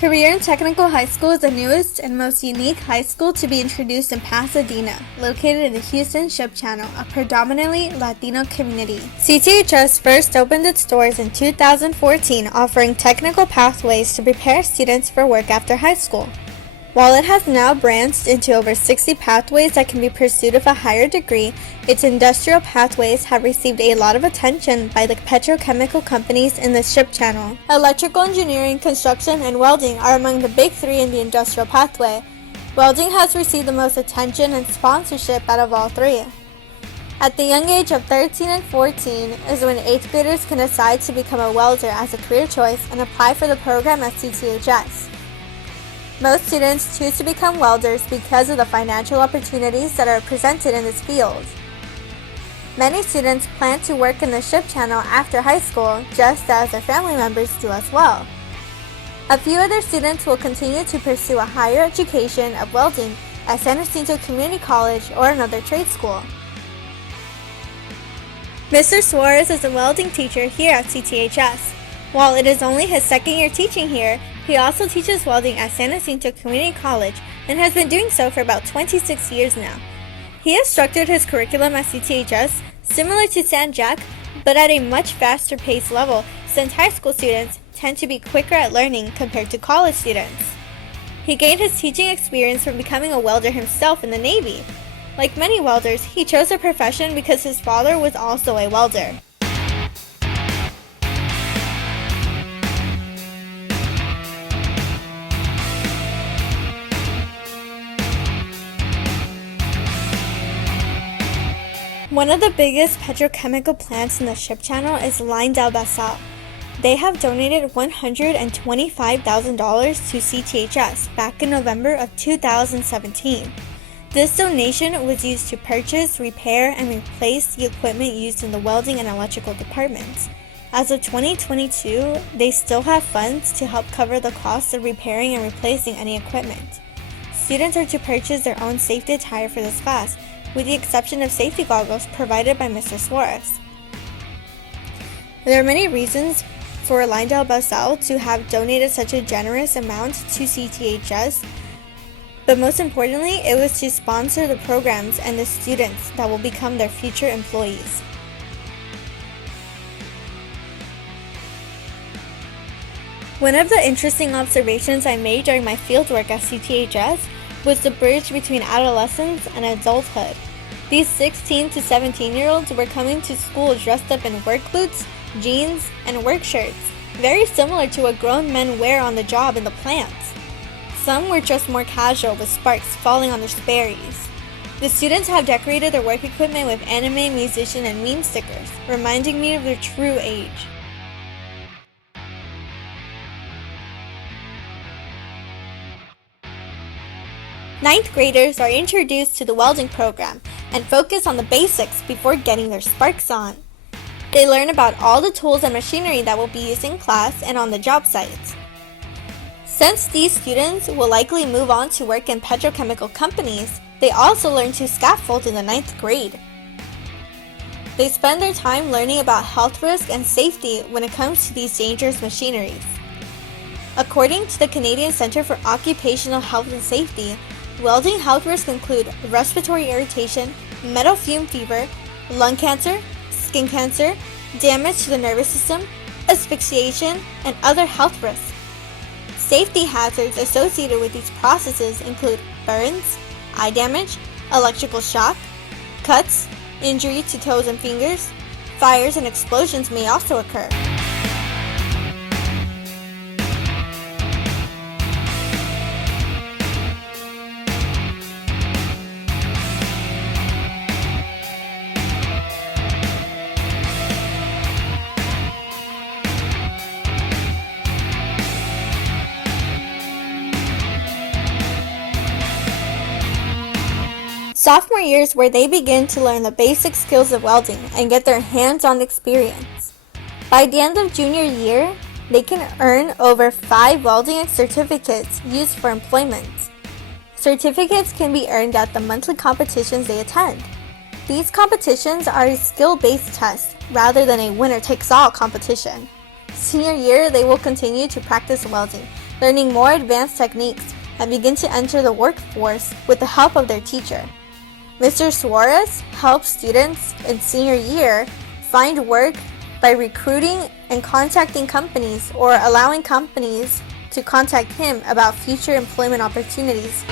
Career and Technical High School is the newest and most unique high school to be introduced in Pasadena, located in the Houston Ship Channel, a predominantly Latino community. CTHS first opened its doors in 2014, offering technical pathways to prepare students for work after high school. While it has now branched into over 60 pathways that can be pursued with a higher degree, its industrial pathways have received a lot of attention by the petrochemical companies in the Ship Channel. Electrical engineering, construction, and welding are among the big three in the industrial pathway. Welding has received the most attention and sponsorship out of all three. At the young age of 13 and 14 is when 8th graders can decide to become a welder as a career choice and apply for the program at CTHS. Most students choose to become welders because of the financial opportunities that are presented in this field. Many students plan to work in the Ship Channel after high school, just as their family members do as well. A few other students will continue to pursue a higher education of welding at San Jacinto Community College or another trade school. Mr. Suarez is a welding teacher here at CTHS. While it is only his second year teaching here, he also teaches welding at San Jacinto Community College and has been doing so for about 26 years now. He has structured his curriculum at CTHS similar to San Jac, but at a much faster pace level since high school students tend to be quicker at learning compared to college students. He gained his teaching experience from becoming a welder himself in the Navy. Like many welders, he chose the profession because his father was also a welder. One of the biggest petrochemical plants in the Ship Channel is LyondellBasell. They have donated $125,000 to CTHS back in November of 2017. This donation was used to purchase, repair, and replace the equipment used in the welding and electrical departments. As of 2022, they still have funds to help cover the cost of repairing and replacing any equipment. Students are to purchase their own safety attire for this class, with the exception of safety goggles provided by Mr. Suarez. There are many reasons for LyondellBasell to have donated such a generous amount to CTHS, but most importantly, it was to sponsor the programs and the students that will become their future employees. One of the interesting observations I made during my fieldwork at CTHS was the bridge between adolescence and adulthood. These 16 to 17-year-olds were coming to school dressed up in work boots, jeans, and work shirts, very similar to what grown men wear on the job in the plants. Some were dressed more casual with sparks falling on their Sperry's. The students have decorated their work equipment with anime, musician, and meme stickers, reminding me of their true age. Ninth graders are introduced to the welding program and focus on the basics before getting their sparks on. They learn about all the tools and machinery that will be used in class and on the job sites. Since these students will likely move on to work in petrochemical companies, they also learn to scaffold in the 9th grade. They spend their time learning about health risk and safety when it comes to these dangerous machineries. According to the Canadian Centre for Occupational Health and Safety, welding health risks include respiratory irritation, metal fume fever, lung cancer, skin cancer, damage to the nervous system, asphyxiation, and other health risks. Safety hazards associated with these processes include burns, eye damage, electrical shock, cuts, injury to toes and fingers. Fires and explosions may also occur. Sophomore year is where they begin to learn the basic skills of welding and get their hands-on experience. By the end of junior year, they can earn over 5 welding certificates used for employment. Certificates can be earned at the monthly competitions they attend. These competitions are a skill-based test rather than a winner-takes-all competition. Senior year, they will continue to practice welding learning more advanced techniques, and begin to enter the workforce with the help of their teacher. Mr. Suarez helps students in senior year find work by recruiting and contacting companies or allowing companies to contact him about future employment opportunities.